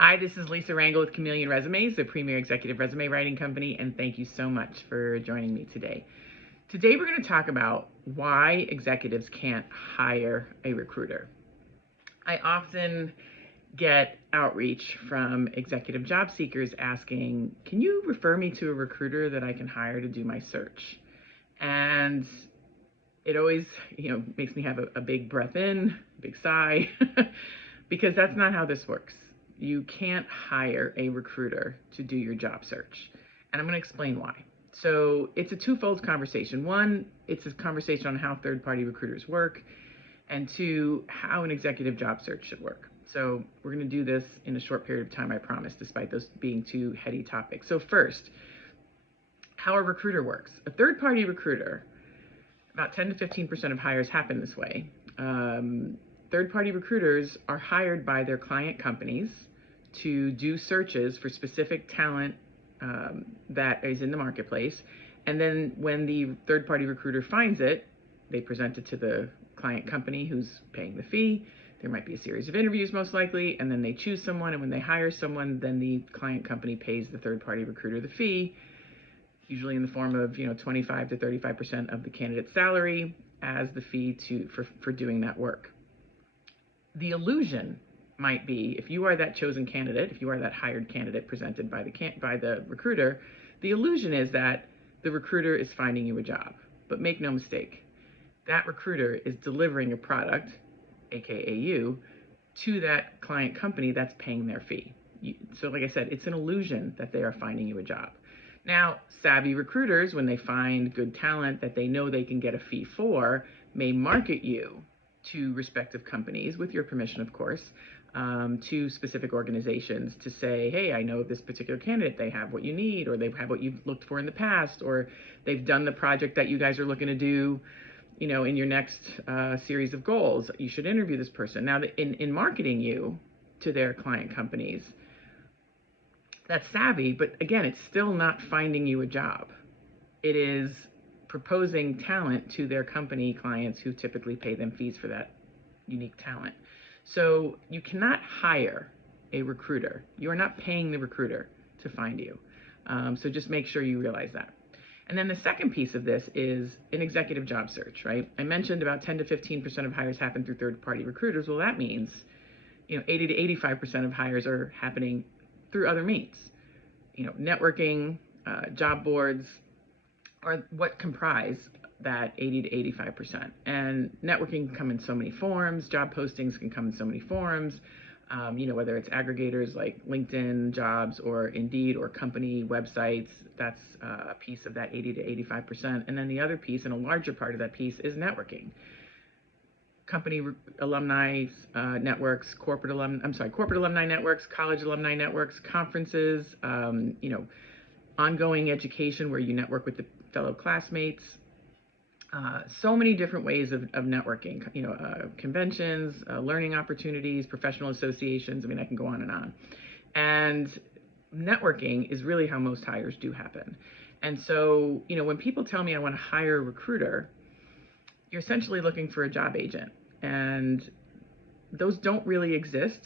Hi, this is Lisa Rangel with Chameleon Resumes, the premier executive resume writing company, and thank you so much for joining me today. Today, we're going to talk about why executives can't hire a recruiter. I often get outreach from executive job seekers asking, can you refer me to a recruiter that I can hire to do my search? And it always, makes me have a big breath in, a big sigh, because that's not how this works. You can't hire a recruiter to do your job search. And I'm going to explain why. So it's a twofold conversation. One, it's a conversation on how third-party recruiters work, and two, how an executive job search should work. So we're going to do this in a short period of time, I promise, despite those being two heady topics. So first, how a recruiter works. A third-party recruiter, about 10 to 15% of hires happen this way. Third-party recruiters are hired by their client companies to do searches for specific talent that is in the marketplace. And then when the third-party recruiter finds it, they present it to the client company who's paying the fee. There might be a series of interviews most likely, and then they choose someone. And when they hire someone, then the client company pays the third-party recruiter the fee, usually in the form of 25 to 35% of the candidate's salary as the fee for doing that work. The illusion might be, if you are that chosen candidate, if you are that hired candidate presented by the recruiter, the illusion is that the recruiter is finding you a job. But make no mistake, that recruiter is delivering a product, aka you, to that client company that's paying their fee. So like I said, it's an illusion that they are finding you a job. Now, savvy recruiters, when they find good talent that they know they can get a fee for, may market you to respective companies, with your permission, of course, to specific organizations to say, hey, I know this particular candidate, they have what you need, or they have what you've looked for in the past, or they've done the project that you guys are looking to do, in your next series of goals. You should interview this person. Now, in marketing you to their client companies, that's savvy, but again, it's still not finding you a job. It is proposing talent to their company clients who typically pay them fees for that unique talent. So you cannot hire a recruiter. You are not paying the recruiter to find you. So just make sure you realize that. And then the second piece of this is an executive job search, right? I mentioned about 10 to 15% of hires happen through third-party recruiters. Well, that means 80 to 85% of hires are happening through other means. Networking, job boards, are what comprise that 80 to 85%. And networking can come in so many forms. Job postings can come in so many forms. Whether it's aggregators like LinkedIn Jobs or Indeed or company websites, that's a piece of that 80 to 85%. And then the other piece, and a larger part of that piece, is networking. Company alumni networks, corporate alumni networks, college alumni networks, conferences, ongoing education where you network with the fellow classmates. So many different ways of networking, conventions, learning opportunities, professional associations. I can go on and on. And networking is really how most hires do happen. And so, when people tell me I want to hire a recruiter, you're essentially looking for a job agent. And those don't really exist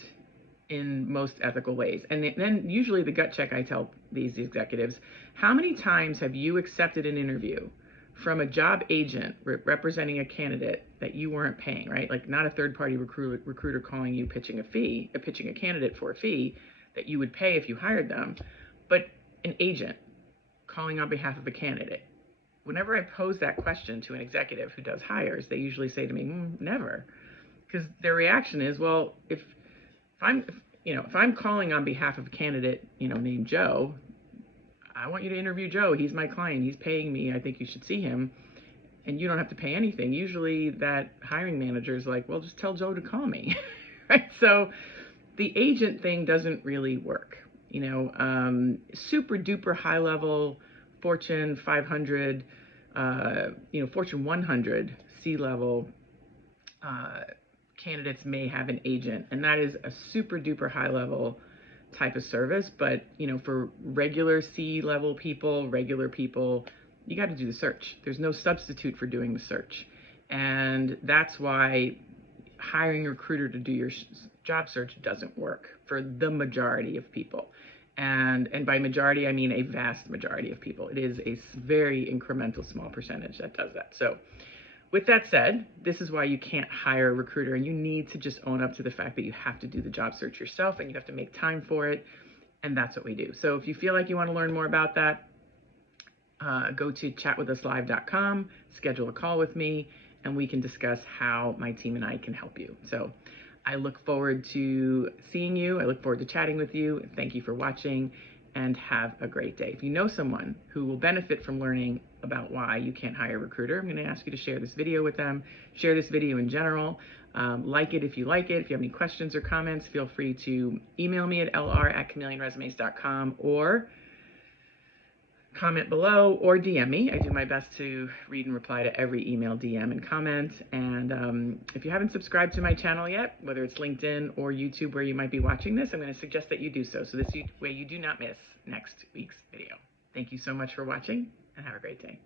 in most ethical ways. And then usually the gut check I tell these executives, how many times have you accepted an interview from a job agent representing a candidate that you weren't paying, right? Like not a third-party recruiter calling you pitching a candidate for a fee that you would pay if you hired them, but an agent calling on behalf of a candidate. Whenever I pose that question to an executive who does hires, they usually say to me, never. Because their reaction is, well, if I'm calling on behalf of a candidate, named Joe, I want you to interview Joe. He's my client. He's paying me. I think you should see him. And you don't have to pay anything. Usually that hiring manager is like, well, just tell Joe to call me. Right? So the agent thing doesn't really work. Super duper high level Fortune 500, Fortune 100 C-level candidates may have an agent, and that is a super duper high level type of service. But for regular C-level people, regular people, you got to do the search. There's no substitute for doing the search, and that's why hiring a recruiter to do job search doesn't work for the majority of people. And by majority, I mean a vast majority of people. It is a very incremental small percentage that does that. So with that said, this is why you can't hire a recruiter, and you need to just own up to the fact that you have to do the job search yourself and you have to make time for it. And that's what we do. So if you feel like you want to learn more about that, go to chatwithuslive.com, schedule a call with me, and we can discuss how my team and I can help you. So I look forward to seeing you. I look forward to chatting with you. Thank you for watching, and have a great day. If you know someone who will benefit from learning about why you can't hire a recruiter, I'm going to ask you to share this video with them. Share this video in general. Like it if you like it. If you have any questions or comments, feel free to email me at lr@chameleonresumes.com, or comment below, or DM me. I do my best to read and reply to every email, DM, and comment. And if you haven't subscribed to my channel yet, whether it's LinkedIn or YouTube where you might be watching this, I'm going to suggest that you do so. So this way you do not miss next week's video. Thank you so much for watching, and have a great day.